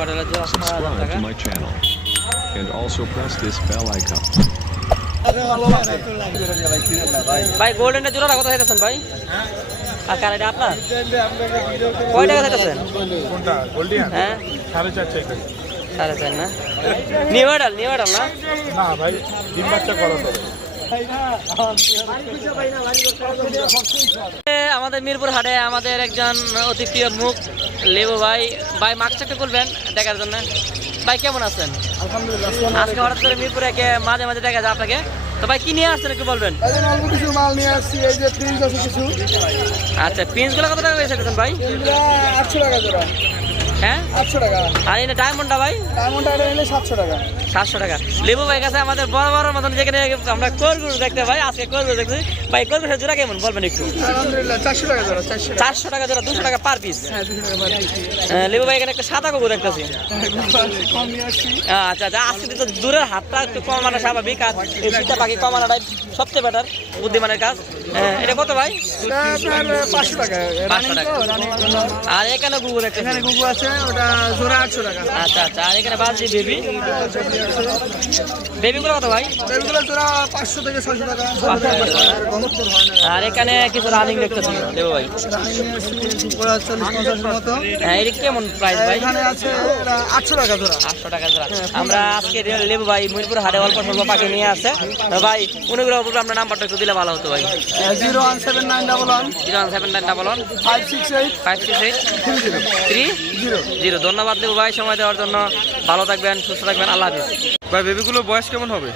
জোড়া subscribe to my channel. And also press this bell icon. ভাই গোল্ডেনের জোড়াটা কত চাইতেছেন ভাই আর কার এটা আপনার কয় টাকা চাইতেছেন কোনটা গোল্ডিয়ান হ্যাঁ সাড়ে চার চাই সাড়ে চার না নিউ মডেল নিউ মডেল না না ভাই ডিম বাচ্চা করো তো এ, আমাদের মিরপুর হাটে আমাদের একজন অতি প্রিয় মুখ লেবু ভাই। ভাই মাস্ক একটা করবেন দেখার জন্য। ভাই কেমন আছেন? আজকে হঠাৎ করে মিরপুরে একে মাঝে মাঝে দেখা যায় আপনাকে। তো ভাই কি নিয়ে আসছেন একটু বলবেন? অল্প কিছু মাল নিয়ে আসছি এই যে প্রিন্স আছে কিছু। আচ্ছা পিন্সগুলো কত টাকা হয়েছে ভাই? আটশো টাকা জোড়া। হ্যাঁ? আটশো টাকা। আর এই ডায়মন্ডটা ভাই? ডায়মন্ড আইডা নিলে সাতশো টাকা। সাতশো টাকা। লেবু ভাই কাছে আমাদের বড় বড় মতন যেখানে আমরা করগুলো দেখতে ভাই আজকে করগুলো দেখছি। ভাই করগুলো জোড়া কেমন বলবেন একটু? চারশো টাকা জোড়া চারশো টাকা। জোড়া দুশো টাকা পার পিস হ্যাঁ দিচ্ছি লেবু ভাই এখানে একটা সাদা কুকুর দেখতেছি। আসছি। আচ্ছা আচ্ছা আজকে তো দূরের হাতটা একটু কমানো স্বাভাবিক আর শীতটা পাখি কমানোটাই সবচেয়ে বেটার বুদ্ধিমানের কাজ। হ্যাঁ, এটা কত ভাই? পাঁচশো টাকা পাঁচশো টাকা। আর এখানে গুগল একটা এখানে আছে ওটা জোড়া আটশো টাকা। আচ্ছা আচ্ছা আর এখানে বালতি বেবি বেবিগুলো কত ভাই? থেকে টাকা। আর এখানে কিছু রানিং দেখতেছি দেবো ভাই। হ্যাঁ এটা কেমন প্রাইস ভাই? এখানে আছে টাকা জোড়া। আটশো টাকা জোড়া। আমরা আজকে রে- ভাই ময়ূরপুর হাটে অল্প স্বল্প পাখি নিয়ে আসছে তো ভাই অনুগ্রহ করে আপনার নাম্বারটা একটু দিলে ভালো হতো ভাই। Zero one seven nine double one. Zero ধন্যবাদ লেবু ভাই সময় দেওয়ার জন্য। ভালো থাকবেন সুস্থ থাকবেন। আল্লাহ হাফিজ। ভাই বেবিগুলোর বয়স কেমন হবে?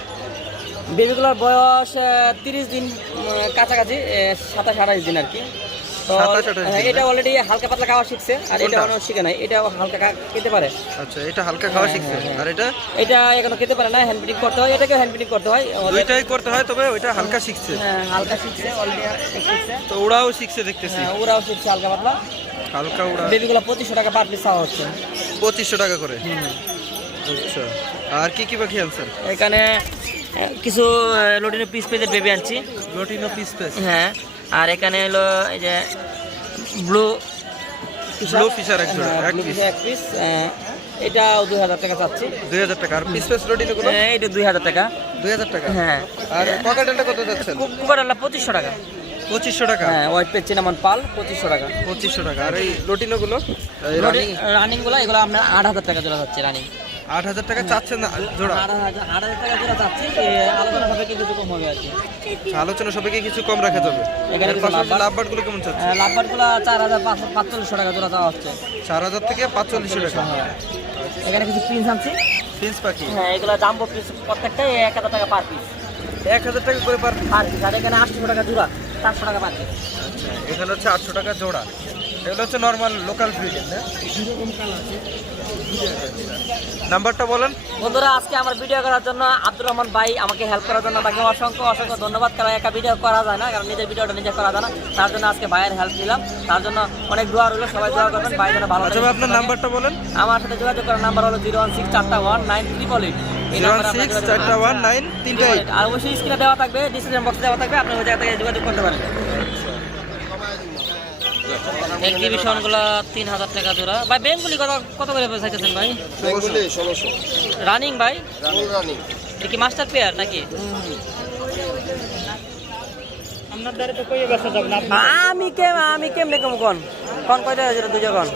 বেবিগুলোর বয়স তিরিশ দিন কাছাকাছি সাতাশ আঠাশ দিন আর কি। তো 27 28 দিন, হ্যাঁ, এটা অলরেডি হালকা পাতলা খাওয়া শিখছে আর এটা কোনটা? শিখে নাই এটা হালকা খেতে পারে। আচ্ছা এটা হালকা খাওয়া শিখছে? আর এটা? এটা এখনও খেতে পারে না হ্যান্ড ফিটিং করতে হয় এটাকে হ্যান্ড ফিটিং করতে হয় দুইটাই করতে হয় তবে ওইটা হালকা শিখছে। হ্যাঁ হালকা শিখছে অলরেডি শিখছে। তো ওরাও শিখছে দেখতেছি। হ্যাঁ, ওরাও শিখছে হালকা পাতলা। হালকা ওরা। বেবিগুলো পঁচিশশো টাকা পার পিস চাওয়া হচ্ছে। পঁচিশশো টাকা করে। আচ্ছা। আর কি কি পাখি আনছেন? এখানে কিছু লোডিনের পিস পেজের বেবি আনছি। লটিনো পিস পেস হ্যাঁ আর এখানে হলো এই যে ব্লু ব্লু ফিশার এক জোড়া এক পিস এক পিস দুই হাজার টাকা চাচ্ছি। দুই হাজার টাকা। আর পিস পেস লটিনো গুলো হ্যাঁ, এটা দুই হাজার টাকা। দুই হাজার টাকা? হ্যাঁ। আর পকেটেলটা কত যাচ্ছেন? কুকার আল্লাহ পঁচিশশো টাকা। পঁচিশশো টাকা? হ্যাঁ হোয়াইট পেজ চিনামন পাল পঁচিশশো টাকা। পঁচিশশো টাকা। আর এই লটিনো গুলো রানিংগুলো এগুলো আমরা আট হাজার টাকা জোড়া যাচ্ছে রানিং আট হাজার টাকা চাচ্ছেন না জোড়া? আট হাজার টাকা জোড়া চাচ্ছি আলোচনা হবে কিন্তু কম হবে আর কি। আলোচনা সবাইকে কিছু কম রাখা যাবে। কিছু লাভবার- লাভবার্ডগুলো কেমন চাচ্ছে লাভবারগুলো চার হাজার পাঁচশো পাঁচচল্লিশশো টাকা জোড়া দেওয়া হচ্ছে। চার হাজার থেকে পাঁচচল্লিশশো টাকা। এখানে কিছু প্রিন্স আনছি। প্রিন্স পাখি? হ্যাঁ এগুলো জাম্বো পিস প্রত্যেকটাই এক হাজার টাকা পার পিস এক হাজার টাকা করে পার পার পিস আর এখানে আটশো টাকা জোড়া চারশো টাকা পার পিস আচ্ছা এখানে হচ্ছে আটশো টাকা জোড়া। এগুলো হচ্ছে নর্মাল লোকাল নাম্বারটা বলেন। বন্ধুরা আজকে আমার ভিডিও করার জন্য আব্দুর রহমান ভাই আমাকে হেল্প করার জন্য তাকে অসংখ্য অসংখ্য ধন্যবাদ। কারণ একা ভিডিও করা যায় না কারণ নিজের ভিডিওটা নিজে করা যায় না। তার জন্য আজকে ভাইয়ের হেল্প দিলাম তার জন্য অনেক দোয়া রইল সবাই দোয়া করবেন। ভাই যেন ভালো আচ্ছা থাকে, আপনার নাম্বারটা বলেন। আমার সাথে যোগাযোগ করার নাম্বার হলো জিরো ওয়ান সিক্স চারটা ওয়ান নাইন ট্রিপল এইট আর অবশ্যই স্ক্রিনে দেওয়া থাকবে ডিসক্রিপশন বক্সে দেওয়া থাকবে আপনি ওই জায়গা থেকে যোগাযোগ করতে পারেন। এক্সিবিশনগুলো তিন হাজার টাকা জোড়া। ভাই বেঙ্গুলি কত কত করে চাইতেছেন ভাই? বেঙ্গলি ষোলোশো। রানিং ভাই? রানিং এটা কি মাস্টার পেয়ার নাকি? আমি কে আমি কেমনে কম কোন? কোন কয়টা হাজার দুই কোন?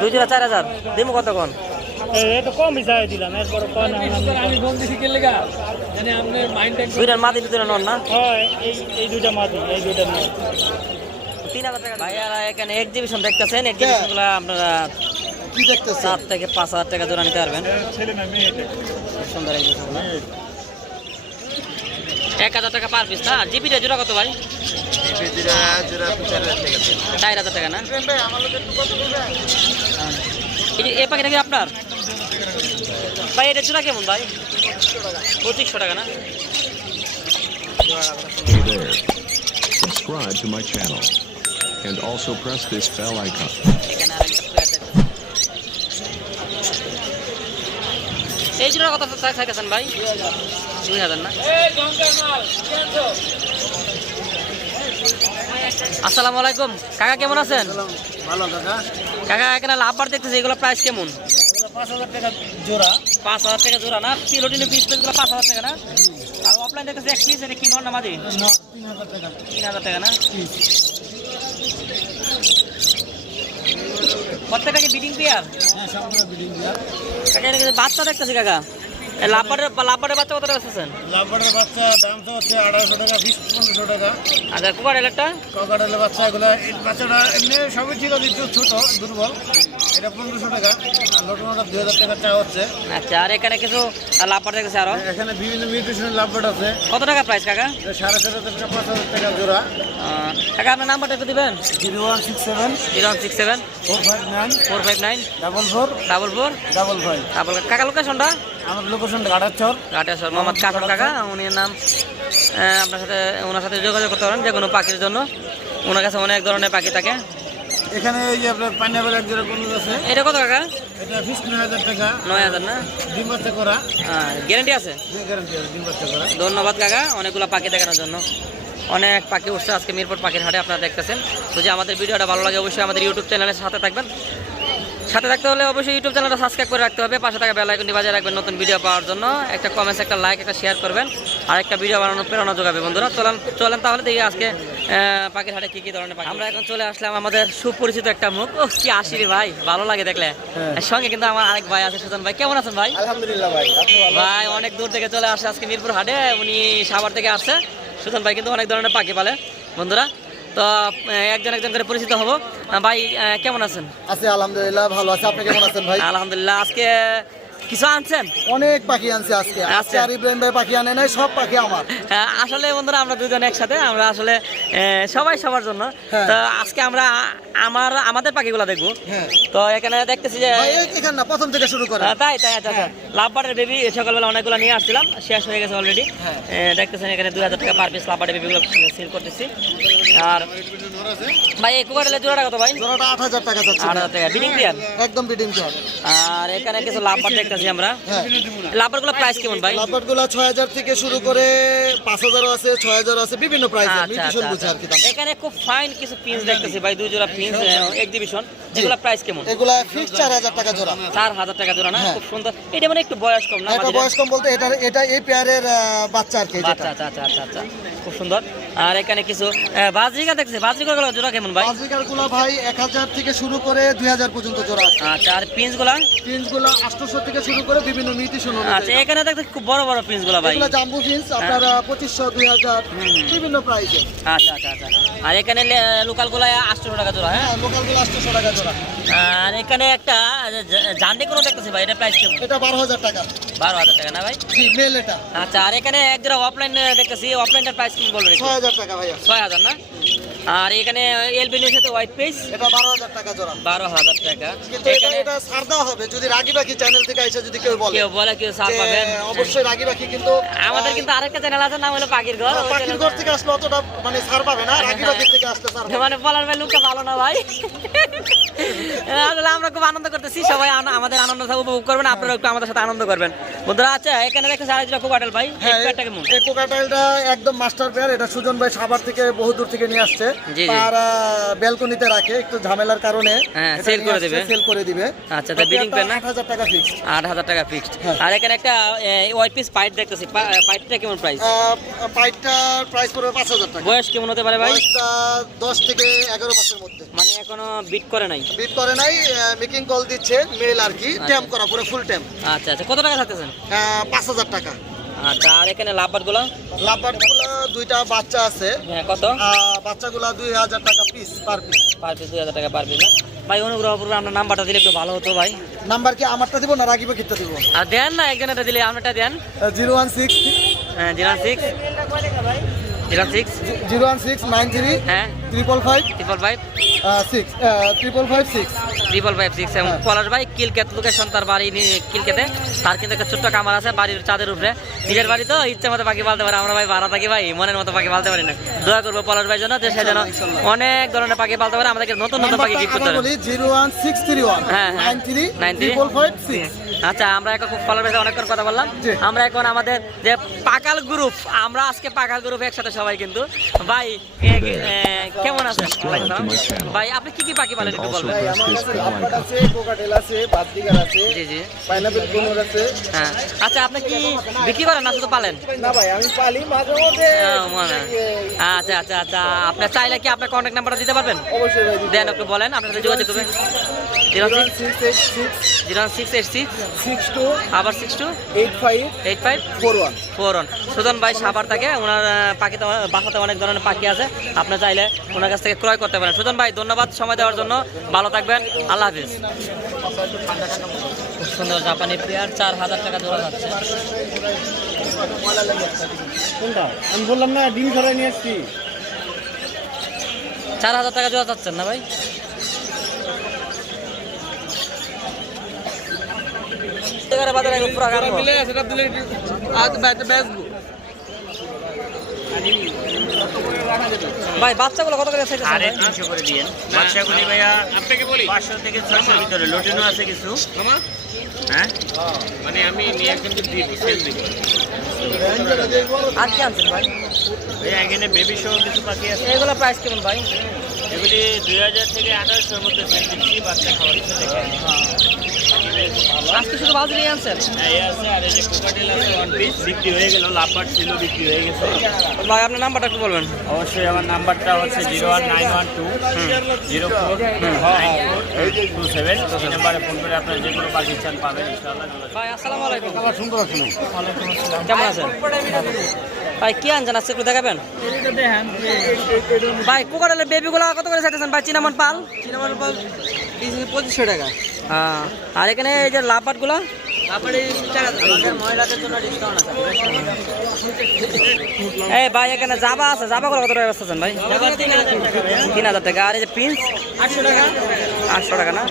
দুই জোড়া চার হাজার। দিমু কত কোন? দুইটার মাদি দুইটা নন না? তিন হাজার টাকা। ভাইয়ারা এখানে এক্সিবিশন দেখতেছেন। এক্সিবিশন আপনারা কি সাত থেকে পাঁচ হাজার টাকা জোড়া নিতে পারবেন। সুন্দর এক হাজার টাকা পার পিস না? জিপিটা জোড়া কত ভাই? চার হাজার টাকা না? এই এই পাখিটা কি আপনার? ভাই এটা জোড়া কেমন ভাই? পঁচিশশো টাকা না? Hey. Subscribe to my channel. And also press this bell icon. এই জোড়া কত চা- চাইতেছেন ভাই? দুই হাজার না? আসসালামু আলাইকুম। কাকা কেমন আছেন? ভালো দাদা। কাকা এখানে লাভবার দেখতেছি এগুলো প্রাইস কেমন? পাঁচ হাজার টাকা জোড়া। পাঁচ হাজার টাকা জোড়া না? কিলোটিনে পিস পিসগুলো পাঁচ হাজার টাকা না? আর অফলাইন দেখতেছি এক পিস এটা কি নর না তিন হাজার টাকা। না? প্রত্যেকটা কি বিডিং পেয়ার হ্যাঁ এটা কিন্তু বাচ্চা দেখতেছি কাকা? লাভবারের লাভবারের বাচ্চা কত টাকা বেচতেছেন লাভবারের বাচ্চা দাম তো হচ্ছে আড়াইশো টাকা বিশ পনেরোশো টাকা। আচ্ছা কুকার এলারটা? ককাটেলের বাচ্চা এগুলো এই বাচ্চাটা এমনি সবই ঠিক আছে একটু ছোট দুর্বল। এটা পনেরোশো টাকা আর লটনাটা দুই হাজার টাকা চা হচ্ছে। আচ্ছা আর এখানে কিছু লাভবার এখানে বিভিন্ন মিউটেশনের আছে। কত টাকা প্রাইস কাকা? সাড়ে চার হাজার টাকা পাঁচ হাজার টাকা জোড়া। কাকা আপনার নাম্বারটা একটু দিবেন? Zero one six seven. Zero six seven. Four five nine. Four five nine. Double four. Double four. Double five. তারপর কাকা লোকেশনটা আমার লোকেশন ঘাটাচ্ছর কাটেশ্বর মোহাম্মদ কাসর কাকা উনি নাম আপনার সাথে ওনার সাথে যোগাযোগ করতে পারেন যে কোনো পাখির জন্য। ওনার কাছে অনেক ধরনের পাখি থাকে। এখানে এই যে আপনার পাইনাপেল এক জোড়া আছে। এটা কত কাকা? এটা ফিস নয় হাজার টাকা। নয় হাজার না? ডিম বাচ্চা করা। গ্যারেন্টি আছে? গ্যারান্টি আছে ডিম বাচ্চা করা। ধন্যবাদ কাকা অনেকগুলো পাখি দেখানোর জন্য। অনেক পাখি উঠছে আজকে মিরপুর পাখির হাটে আপনারা দেখতেছেন। যদি আমাদের ভিডিওটা ভালো লাগে অবশ্যই আমাদের ইউটিউব চ্যানেলের সাথে থাকবেন। সাথে থাকতে হলে অবশ্যই ইউটিউব চ্যানেলটা সাবস্ক্রাইব করে রাখতে হবে। পাশে থাকা বেল আইকনটি বাজিয়ে রাখবেন নতুন ভিডিও পাওয়ার জন্য। একটা কমেন্টস একটা লাইক একটা শেয়ার করবেন। আর একটা ভিডিও বানানোর প্রেরণা যোগাবে বন্ধুরা। চলেন চলেন তাহলে দেখি আজকে পাখির হাটে কি কি ধরনের পাখি। আমরা এখন চলে আসলাম আমাদের সুপরিচিত একটা মুখ। ও কি আসি রে ভাই ভালো লাগে দেখলে। আর সঙ্গে কিন্তু আমার আরেক ভাই আছে সুজন ভাই। কেমন আছেন ভাই? আলহামদুলিল্লাহ ভাই ভাই অনেক দূর থেকে চলে আসে আজকে মিরপুর হাটে। উনি সাভার থেকে আসছে সুজন ভাই কিন্তু অনেক ধরনের পাখি পালে। বন্ধুরা তো একজন একজন করে পরিচিত হব। ভাই আহ, কেমন আছেন? আছি আলহামদুলিল্লাহ ভালো আছে। আপনি কেমন আছেন ভাই? আলহামদুলিল্লাহ আজকে কিছু আনছেন? অনেক পাখি আনছে আজকে। আচ্ছা। আজকে আর ইব্রাহিম ভাই পাখি আনে নাই সব পাখি আমার। আসলে বন্ধুরা আমরা দুজন একসাথে আমরা আসলে সবাই সবার জন্য। হ্যাঁ। তো আজকে আমরা আমার আমাদের পাখিগুলো দেখব। হ্যাঁ। তো এখানে দেখতেছি যে এখান না প্রথম থেকে শুরু করে। তাই তাই আচ্ছা হ্যাঁ। আচ্ছা লাভবারের বেবি সকালবেলা অনেকগুলো নিয়ে আসছিলাম শেষ হয়ে গেছে অলরেডি হ্যাঁ। দেখতেছেন এখানে দুই হাজার টাকা পার পিস লাভবারের বেবিগুলো সেল করতেছি। আর ভাই এই জোড়াটা কত ভাই? জোড়াটা আট হাজার টাকা আট হাজার টাকা। বিডিং প্লেয়ার একদম বিডিং জোড়া আর এখানে কিছু লাভবার দেখতেছি আমরা। হ্যাঁ। লাভবারগুলো প্রাইস কেমন ভাই? লাভবাটগুলা ছয় হাজার থেকে শুরু করে পাঁচ হাজারও আছে ছয় হাজারও আছে বিভিন্ন প্রাইস আচ্ছা মিউটেশন আচ্ছা, বুঝে আর কি আচ্ছা। এখানে খুব ফাইন কিছু পিন্স দেখতেছি ভাই দুই জোড়া পিন্স এক্সিবিশন এগুলো প্রাইস কেমন? এগুলা ফিক্স চার হাজার টাকা জোড়া। চার হাজার টাকা জোড়া না? হ্যাঁ। খুব সুন্দর। এটা মানে একটু বয়স কম না এটা? বয়স কম বলতে এটা এটা এই পেয়ারের বাচ্চা আর কি আচ্ছা আচ্ছা আচ্ছা। খুব সুন্দর। আর এখানে কিছু বাজরিকা দেখছি বাজরিকা গুলো জোড়া কেমন ভাই? বাজিকারগুলা ভাই এক হাজার থেকে শুরু করে দুই হাজার পর্যন্ত জোড়া আছে। আচ্ছা আর পিন্সগুলা পিন্সগুলা আটশোশো থেকে শুরু করে বিভিন্ন মিউটেশন আচ্ছা এখানে দেখতে খুব বড় বড় পিন্সগুলা ভাই। এগুলা জাম্বু পিন্স আপনার পঁচিশশো দুই হাজার বিভিন্ন প্রাইসে আচ্ছা আচ্ছা আচ্ছা। আর এখানে লোকালগুলা আটশো টাকা জোড়া হ্যাঁ? হ্যাঁ লোকালগুলো আটশোশো টাকা জোড়া। আর এখানে একটা জান্ডি কোনো দেখতেছি ভাই এটা প্রাইস কেমন? এটা বারো হাজার টাকা। বারো হাজার টাকা না ভাই? জি মেল এটা। আচ্ছা আর এখানে এক জোড়া অফলাইন দেখতেছি অফলাইনটার প্রাইস কেমন বলবেন টাকা ভাইয়া। ছয় হাজার না? আর এখানে এলবিনের সাথে হোয়াইট পেস এটা বারো হাজার টাকা জোড়া। বারো হাজার টাকা। কিন্তু এটা এখানে এটা ছাড় দেওয়া হবে। যদি রাগি পাখি চ্যানেল থেকে এসে যদি কেউ বলে। কেউ বলে কেউ সার পাবেন। অবশ্যই রাগি পাখি কিন্তু আমাদের কিন্তু আরেকটা চ্যানেল আছে নাম হলো পাখির ঘর। পাখির ঘর থেকে আসলে অতটা মানে ছাড় পাবে না। রাগি পাখির থেকে আসলে ছাড় মানে বলার ভাই লোকটা ভালো না ভাই। আসলে আমরা খুব আনন্দ করতেছি। সবাই আমাদের আনন্দ উপভোগ করবেন। আপনারা একটু আমাদের সাথে আনন্দ করবেন। বন্ধুরা আচ্ছা এখানে আরেকটা খুব আটেল ভাই। হ্যাঁ একদম মাস্টার পেয়ার এটা সুজন ভাই সাভার থেকে বহু দূর থেকে নিয়ে আসছে। তার ব্যালকনিতে রাখে একটু ঝামেলার কারণে। হ্যাঁ, করে দিবে। সেল করে দিবে। আচ্ছা, তা? টাকা ফিক্সড ফিক্সড হ্যাঁ। আর এখানে একটা হোয়াইট পিস পাইট দেখতেছি। কেমন প্রাইস পাইপটার প্রাইস পড়বে টাকা। বয়স কেমন হতে পারে ভাই? বয়সটা দশ থেকে এগারো মাসের মধ্যে। মানে এখনও বিট করে নাই? বিট করে নাই মেকিং কল দিচ্ছে মেল আর কি ট্যাম্প করা পুরো ফুল ট্যাম্প আচ্ছা আচ্ছা। কত টাকা থাকতেছেন পাঁচ হাজার টাকা। আচ্ছা আর এখানে লাভবাটগুলো দুইটা বাচ্চা আছে। হ্যাঁ কত? বাচ্চাগুলো দুই হাজার টাকা piece per piece per piece দুই হাজার টাকা পার পিস না? ভাই অনুগ্রহ করবেন আপনার নাম্বারটা দিলে একটু ভালো হতো ভাই। নাম্বার কি আমারটা দিব না রাগি কিটা দিব? আর দেন না একজনেরটা দিলে আপনারটা দেন। Zero one six zero six. Zero six? Zero one six nine three হ্যাঁ। Triple five triple five six triple five six triple five six এবং পলাশ ভাই কিলকেত লোকেশন তার বাড়ি কিলকেতে তার কিন্তু একটা ছোট্ট কামার আছে বাড়ির চাঁদের উপরে। নিজের বাড়ি তো ইচ্ছে মতো পাখি পালতে পারে আমরা ভাই ভাড়া থাকি ভাই মনের মতো পাখি পালতে পারি না। দোয়া করব পলাশ ভাই জন্য সে যেন অনেক ধরনের পাখি পালতে পারে আমাদেরকে নতুন নতুন পাখি গিফট করতে পারে। Zero one six three one হ্যাঁ, হ্যাঁ। Nine three Nine three? Five six আচ্ছা আমরা এখন অনেকক্ষণ কথা বললাম। আমরা এখন আমাদের যে পাকাল গ্রুপ আমরা আজকে পাকাল গ্রুপ একসাথে সবাই কিন্তু। ভাই কেমন আছেন. ভাই আপনি কি কি পাখি পালেন একটু বলবেন? press this bell bell icon. আছে কোকাটেল আছে বাদদিগার আছে জি জি। পাইনাপেল কোনোর আছে। হ্যাঁ। আচ্ছা আপনি কি বিক্রি করেন না শুধু পালেন? না ভাই আমি পালি মাঝে মধ্যে। মানে। আচ্ছা আচ্ছা আচ্ছা। আপনি চাইলে কি আপনার কন্ট্যাক্ট নাম্বারটা দিতে পারবেন? অবশ্যই ভাই দেন একটু বলেন আপনাদের যোগাযোগ করবেন। আবার six two eight five eight five four one four one Sujan ভাই সাবার থাকে ওনার আহ, পাখিতে বাসাতে অনেক ধরনের পাখি আছে। আপনি চাইলে ওনার কাছ থেকে ক্রয় করতে পারেন। সুজন ভাই ধন্যবাদ সময় দেওয়ার জন্য। ভালো থাকবেন। আল্লাহ হাফিজ। খুব সুন্দর জাপানি পেয়ার চার হাজার টাকা জোড়া যাচ্ছে। কোনটা? আমি বললাম না ডিম ধরে নিয়ে এসছি চার হাজার টাকা জোড়া যাচ্ছেন না ভাই? বাজারে পুরো গাড়বো। ভাই বাচ্চাগুলো কত করে চাইতেছেন আরে ভাই? তিনশো করে দিয়েন। বাচ্চাগুলি ভাইয়া আপনাকে বলি। পাঁচশো থেকে ছয়শোর ভিতরে লোটেনও আছে কিছু। হ্যাঁ? মানে আমি নিয়ে কিন্তু দিয়ে দিচ্ছি আর কি আনছেন ভাই? ভাইয়া এখানে বেবি সহ কিছু পাখি আছে? এগুলো প্রাইস কেমন ভাই? এগুলি দুই হাজার থেকে আঠারোশোর মধ্যে সেল দিচ্ছি বাচ্চা খাওয়ার ইচ্ছে দেখে। আজকে শুধু বাজরি আনছেন হ্যাঁ এই আছে আর এই যে কোকাটেল আছে ওয়ান পিস বিক্রি হয়ে গেল লাপার ছিল বিক্রি হয়ে গেছে ভাই আপনার নাম্বারটা একটু বলবেন অবশ্যই আমার নাম্বারটা হচ্ছে zero one nine one two zero four nine two seven এই নাম্বারে ফোন করে আপনার যে কোনো পাখি চান পাবেন ভাই আসসালামু আলাইকুম সুন্দর আছে কেমন আছেন ভাই কি আনছেন আজকে একটু দেখাবেন ভাই কুকারের বেবিগুলো কত করে চাইতেছেন ভাই চিনামন পাল চিনামন পাল পঁচিশশো টাকা হ্যাঁ আর এখানে এই যে লাভবাটগুলো এই ভাই এখানে জাবা আছে জাবাগুলো কত টাকা বেচতেছেন ভাই? তিন হাজার টাকা আর এই যে প্রিন্স আটশো টাকা। আটশো টাকা না?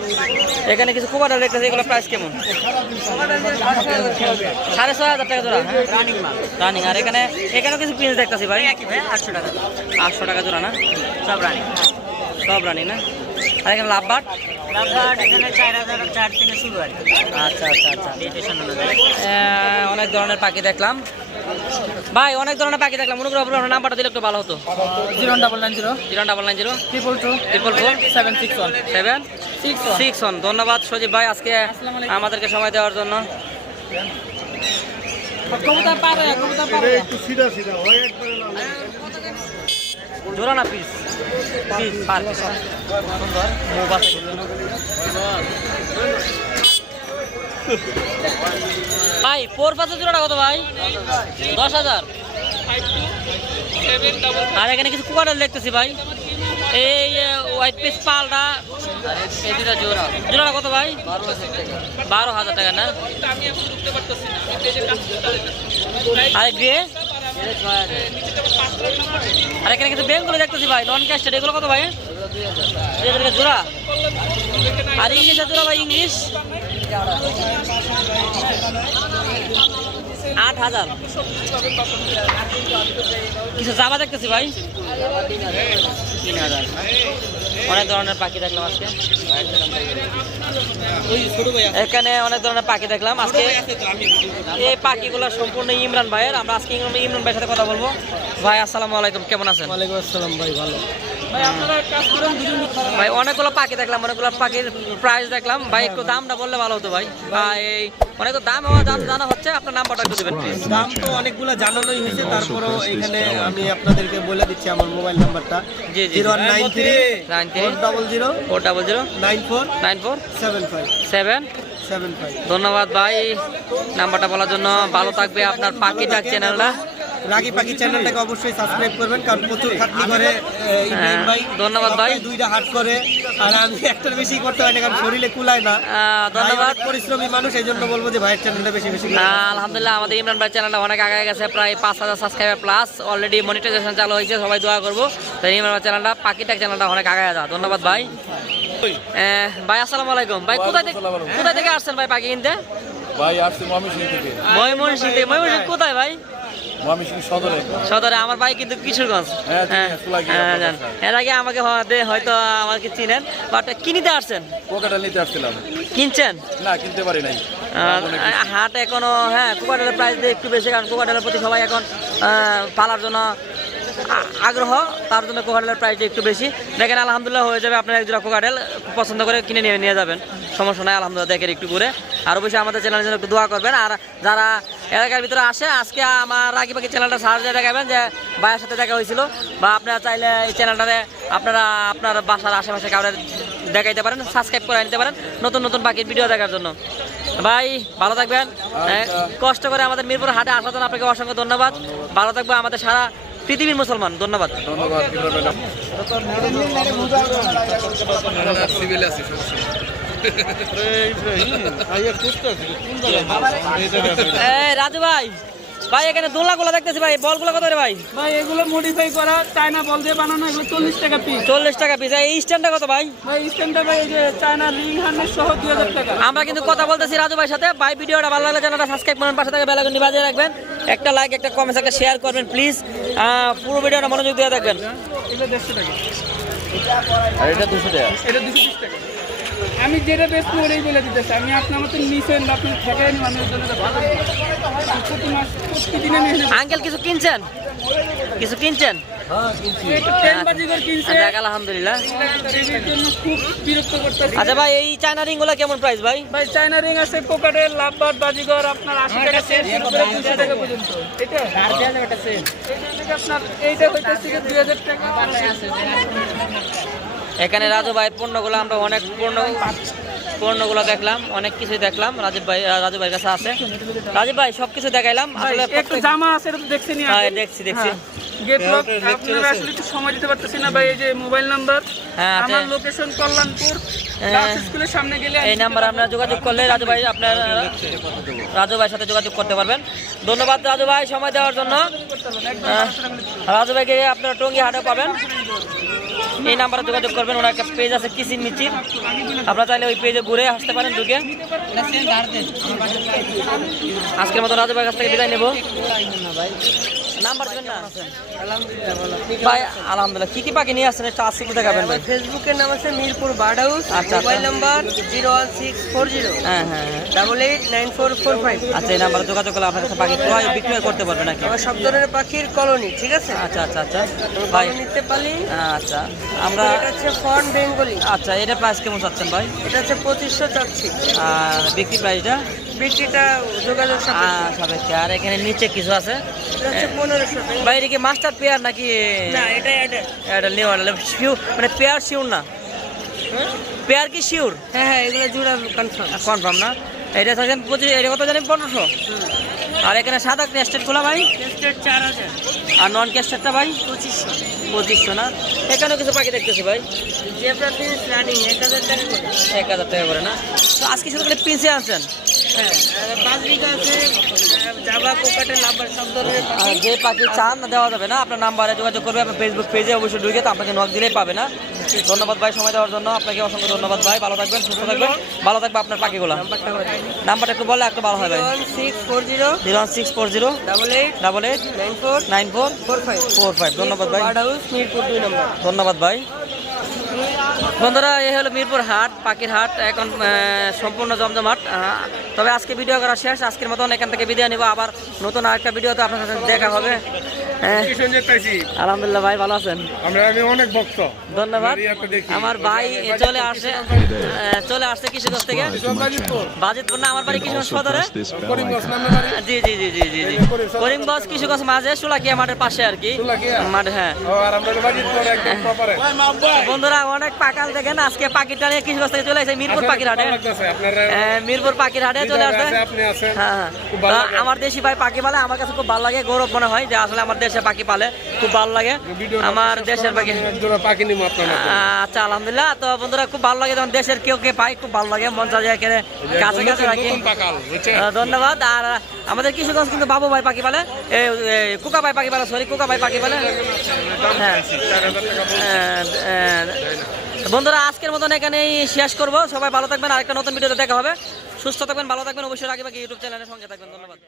এখানে কিছু কুকারের দেখতেছি এগুলো প্রাইস কেমন? সাড়ে ছয় হাজার টাকা জোড়া। রানিং আর এখানে এখানেও কিছু প্রিন্স দেখতেছি ভাই। আটশো টাকা। আটশো টাকা জোড়া না? সব রানিং সব রানিং না? আর এখানে লাভবাট লাভবার্ড এখানে চার হাজার চার থেকে শুরু আর আচ্ছা আচ্ছা আচ্ছা। অনেক ধরনের পাখি দেখলাম। ভাই অনেক ধরনের পাখি দেখলাম। অনুগ্রহ করে আপনার নাম্বারটা দিলে একটু ভালো হতো। Zero double nine zero. Zero double nine zero. Triple two. Triple four. Seven six one. Seven. Six six one. ধন্যবাদ সজীব ভাই আজকে আমাদেরকে সময় দেওয়ার জন্য। কবুতর পারে কবুতর পারে একটু সিধা সিধা। হয় একবারে না জোড়া না পিস ভাই ফোর পাঁচের জোড়াটা কত ভাই? দশ হাজার। আর এখানে কিছু কুকারের দেখতেছি ভাই। এই হোয়াইট পিস পালটা। এই দুটা জোড়া। জোড়াটা কত ভাই? বারো হাজার টাকা। না? আর গ্রে আর এখানে কিছু ব্যাংকগুলো দেখতেছি ভাই নন ক্যাস্টেড এগুলো কত ভাই? জোড়া। আর ইংলিশ জোড়া ভাই, ইংলিশ? আট হাজার। কিছু জামা দেখতেছি ভাই। তিন হাজার। অনেক ধরনের পাখি দেখলাম আজকে। এখানে অনেক ধরনের পাখি দেখলাম। আজকে এই পাখিগুলো সম্পূর্ণ ইমরান ভাইয়ের। আমরা আজকে ইমরান ভাইয়ের সাথে কথা বলব। ভাই, আসসালামু আলাইকুম। কেমন আছেন? ওয়ালাইকুম আসসালাম ভাই, ভালো। ভাই অনেকগুলো পাখি দেখলাম অনেকগুলো পাখির প্রাইস দেখলাম। ভাই একটু দামটা বললে ভালো হতো ভাই। ভাই এই অনেক দাম আমার জানা হচ্ছে আপনার নাম্বারটা একটু দেবেন দাম তো অনেকগুলো জানানোই হয়েছে তারপরেও এখানে আমি আপনাদেরকে বলে দিচ্ছি আমার মোবাইল নাম্বারটা জি জি zero nine three nine three double zero four double zero nine four nine four seven five seven seven five. ধন্যবাদ ভাই। নাম্বারটা বলার জন্য ভালো থাকবে আপনার পাখি ডাক চ্যানেলটা রাগি পাখি চ্যানেলটাকে অবশ্যই সাবস্ক্রাইব করবেন কারণ প্রচুর খাটনি করে ভাই হ্যাঁ, ধন্যবাদ ভাই। দুইটা হাট করে আর আমি একটার বেশি করতে হয় না কারণ শরীরে কুলায় না। আহ, ধন্যবাদ। পরিশ্রমী মানুষ এই জন্য বলব যে ভাইয়ের চ্যানেলটা বেশি বেশি আলহামদুলিল্লাহ আমাদের ইমরান ভাই চ্যানেলটা অনেক আগে গেছে প্রায় পাঁচ হাজার সাবস্ক্রাইবার প্লাস অলরেডি মনিটাইজেশন চালু হয়েছে সবাই দোয়া করব। তো ইমরান ভাই চ্যানেলটা পাখিটাক চ্যানেলটা অনেক আগে যা ধন্যবাদ ভাই। ভাই আসসালামু আলাইকুম। ভাই কোথায় থেকে কোথায় থেকে আসছেন ভাই পাখি কিনতে? ভাই আসছে ময়মনসিং থেকে। ময়মনসিং কোথায় ভাই? সদরে। সদরে আমার ভাই কিন্তু কিশোরগঞ্জ। হ্যাঁ, হ্যাঁ হ্যাঁ, জান। এর আগে আমাকে হয়তো- হয়তো আমাকে চিনেন বাট কিনিতে আসছেন? কোকাটা নিতে আসছিলাম। কিনছেন? না কিনতে পারি নাই। হাট এখনও হ্যাঁ কুকাটেলের প্রাইস দিয়ে একটু বেশি কারণ কুকাটেলের প্রতি সবাই এখন পালার জন্য আগ্রহ তার জন্য কোকাটেলের প্রাইসটা একটু বেশি। দেখেন আলহামদুলিল্লাহ হয়ে যাবে আপনার একজোড়া কোকাটেল পছন্দ করে কিনে নিয়ে নিয়ে যাবেন। সমস্যা নাই আলহামদুলিল্লাহ দেখেন একটু করে আর অবশ্যই আমাদের চ্যানেলের জন্য একটু দোয়া করবেন। আর যারা এলাকার ভিতরে আসে আজকে আমার রাগি পাখি চ্যানেলটা দিয়ে দেখাবেন যে ভাইয়ের সাথে দেখা হয়েছিল। বা আপনারা চাইলে এই চ্যানেলটাতে আপনারা আপনার বাসার আশেপাশে কাউরে দেখাইতে পারেন সাবস্ক্রাইব করে নিতে পারেন নতুন নতুন পাখির ভিডিও দেখার জন্য। ভাই ভালো থাকবেন। হ্যাঁ, কষ্ট করে আমাদের মিরপুর হাটে আসার জন্য আপনাকে অসংখ্য ধন্যবাদ। ভালো থাকবে আমাদের সারা পৃথিবীর মুসলমান ধন্যবাদ। ধন্যবাদ রাজু ভাই ভাই এখানে দোলনাগুলো দেখতেছি ভাই বলগুলো কত রে ভাই? ভাই এগুলো মডিফাই করা চায়না বল দিয়ে বানানো এগুলো চল্লিশ টাকা পিস চল্লিশ টাকা পিস এই স্ট্যান্ডটা কত ভাই? ভাই স্ট্যান্ডার্ড ভাই এই যে চায়না রিং হান্ড্রেড সহ দুই হাজার টাকা। আমরা কিন্তু কথা বলতেছি রাজু ভাইয়ের সাথে। ভাই ভিডিওটা ভালো লাগলে চ্যানেলটা সাবস্ক্রাইব করেন পাশে থেকে বেলাগুনি বাজিয়ে রাখবেন। একটা লাইক একটা কমেন্ট একটা শেয়ার করবেন প্লিজ পুরো ভিডিওটা মনোযোগ দিয়ে দেখবেন। এগুলো দেড়শো টাকা। আর এটা দুশো টাকা। এটা দুশো টাকা। আমি যেটা বেস্ট ওটাই বলে দিতেছি আমি আপনার মতো নিছেন বা আপনি ঠেকাইনি মানুষের জন্য। আঙ্কেল কিছু কিনছেন? কিছু কিনছেন? দেখ আলহামদুলিল্লাহ। আচ্ছা ভাই এই চায়না রিংগুলো কেমন প্রাইস ভাই? ভাই চায়না রিং আছে পোকাটের লাভবাদ বাজিগর আপনার আশি টাকা থেকে করে দুশো টাকা পর্যন্ত। এটা? এইটা থেকে আপনার এইটা হইতেছে দুই হাজার টাকা? এখানে রাজু ভাইয়ের পণ্যগুলো আমরা অনেক পণ্য পণ্যগুলো দেখলাম অনেক কিছুই দেখলাম রাজীব ভাই রাজু ভাইয়ের কাছে আছে। রাজীব ভাই সব কিছু দেখাইলাম আসলে একটু জামা আছে এটা তো দেখছেন হ্যাঁ, দেখছি, দেখছি। গেট লক আপনারা আসলে একটু সময় দিতে পারতেছি না ভাই এই যে মোবাইল নাম্বার। হ্যাঁ, আছে। আমার লোকেশন কল্যাণপুর হ্যাঁ। স্কুলের সামনে গেলে এই নাম্বার আপনারা যোগাযোগ করলে রাজু ভাই আপনার রাজু ভাইয়ের সাথে যোগাযোগ করতে পারবেন। ধন্যবাদ রাজু ভাই সময় দেওয়ার জন্য। রাজু ভাইকে আপনারা টঙ্গি হাটে পাবেন। এই নাম্বারে যোগাযোগ করবেন, ওনার একটা পেজ আছে কিসির মিচির। আপনারা চাইলে ওই পেজে ঘুরে আসতে পারেন ঢুকে। আজকের মতো রাজু কাছ থেকে বিদায় নেব। নাম্বার দেবেন না? ভাই আলহামদুলিল্লাহ। কি কি পাখি নিয়ে আসছেন? একটু আজকে দেখাবেন ভাই? ফেসবুকের নাম আছে মিরপুর বার্ড হাউস আচ্ছা, মোবাইল আচ্ছা। Number zero one six four zero. হ্যাঁ হ্যাঁ হ্যাঁ। Double eight nine four four five. আচ্ছা এই নাম্বারে যোগাযোগ করলে আপনার কাছে পাখি ক্রয় বিক্রয় করতে পারবে নাকি? আমার সব ধরনের পাখির কলোনি ঠিক আছে? আচ্ছা আচ্ছা আচ্ছা। ভাই। নিতে পারি। আচ্ছা আমরা এটা হচ্ছে ফন বেঙ্গলি। আচ্ছা এটা প্রাইস কেমন চাচ্ছেন ভাই? এটা হচ্ছে পঁচিশশো চাচ্ছি। আর বিক্রি প্রাইসটা বিক্রিটা যোগাযোগ সাপেক্ষে। আর এখানে নিচে কিছু আছে? ভাই কি মাস্টার পেয়ার নাকি? না এটা এটা। এটা নিউ শিওর মানে পেয়ার শিওর না? পেয়ার কি শিওর হ্যাঁ হ্যাঁ এগুলো জোড়া কনফার্ম কনফার্ম না। এটা থাকেন পঁচিশ এটা কত জানেন? পনেরোশো? আর এখানে সাদা ক্যাস্টেড খোলা ভাই? টেস্টেড চার হাজার। আর নন ক্যাস্টেডটা ভাই? পঁচিশশো। পঁচিশশো না? এখানেও কিছু পাখি দেখতেছি ভাই। এক হাজার টাকা করে। না? তো আজকে শুধু করে পিসে আনছেন? হ্যাঁ আর আর যে পাখি চান না দেওয়া যাবে না আপনার নাম্বারে যোগাযোগ করবে আপনার ফেসবুক পেজে অবশ্যই ঢুকে তো আপনাকে নক দিলেই পাবে না। ধন্যবাদ ভাই সময় দেওয়ার জন্য আপনাকে অসংখ্য ধন্যবাদ ভাই ভালো থাকবেন সুস্থ থাকবেন। ভালো থাকবে আপনার পাখিগুলো। নাম্বারটা একটু বলে একটু ভালো হয় ভাই। Six four zero zero six four zero double eight double eight nine four nine four four five. Four five. ধন্যবাদ ভাই। ধন্যবাদ ভাই। বন্ধুরা, এ হলো মিরপুর হাট, পাখির হাট, এখন সম্পূর্ণ জমজমাট। তবে আজকে ভিডিও করা শেষ, আজকের মতন এখান থেকে বিদায় নিব। আবার নতুন আরেকটা ভিডিওতে আপনার সাথে দেখা হবে। আলহামদুলিল্লাহ ভাই ভালো আছেন? আমরা আমি অনেক ভক্ত। ধন্যবাদ। আমার ভাই চলে আসে চলে আসছে কৃষিগঞ্জ থেকে। বাজিতপুর না আমার বাড়ি কৃষিগঞ্জ সদরে. জি জি জি জি জি জি। করিমগঞ্জ কৃষিগঞ্জ মাঝে সুলাকিয়া মাঠের পাশে আর কি। মাঠ হ্যাঁ। বন্ধুরা অনেক পাকাল দেখেন আজকে পাখিটা নিয়ে কৃষিগঞ্জ থেকে চলে আসে মিরপুর পাখির হাটে হ্যাঁ, মিরপুর পাখির হাটে চলে আসছে হ্যাঁ হ্যাঁ। আমার দেশি ভাই পাখি পালে আমার কাছে খুব ভালো লাগে গৌরব মনে হয় যে আসলে আমার দেশে পাখি পালে খুব ভালো লাগে। আমার দেশের পাখি পাখি নিবো আচ্ছা আলহামদুলিল্লাহ। তো বন্ধুরা খুব ভালো লাগে যখন দেশের কেউ কে পাই খুব ভালো লাগে। মন চায় এখানে কাছে কাছে রাখি। ধন্যবাদ। আর আমাদের কিশোরগঞ্জ কিন্তু বাবু ভাই পাখি পালে। কুকা ভাই পাখি পালে সরি কুকা ভাই পাখি পালে। হ্যাঁ। বন্ধুরা আজকের মতন এখানেই শেষ করব। সবাই ভালো থাকবেন। আরেকটা নতুন ভিডিওতে দেখা হবে। সুস্থ থাকবেন ভালো থাকবেন। অবশ্যই আগে ইউটিউব চ্যানেলের সঙ্গে থাকবেন। ধন্যবাদ।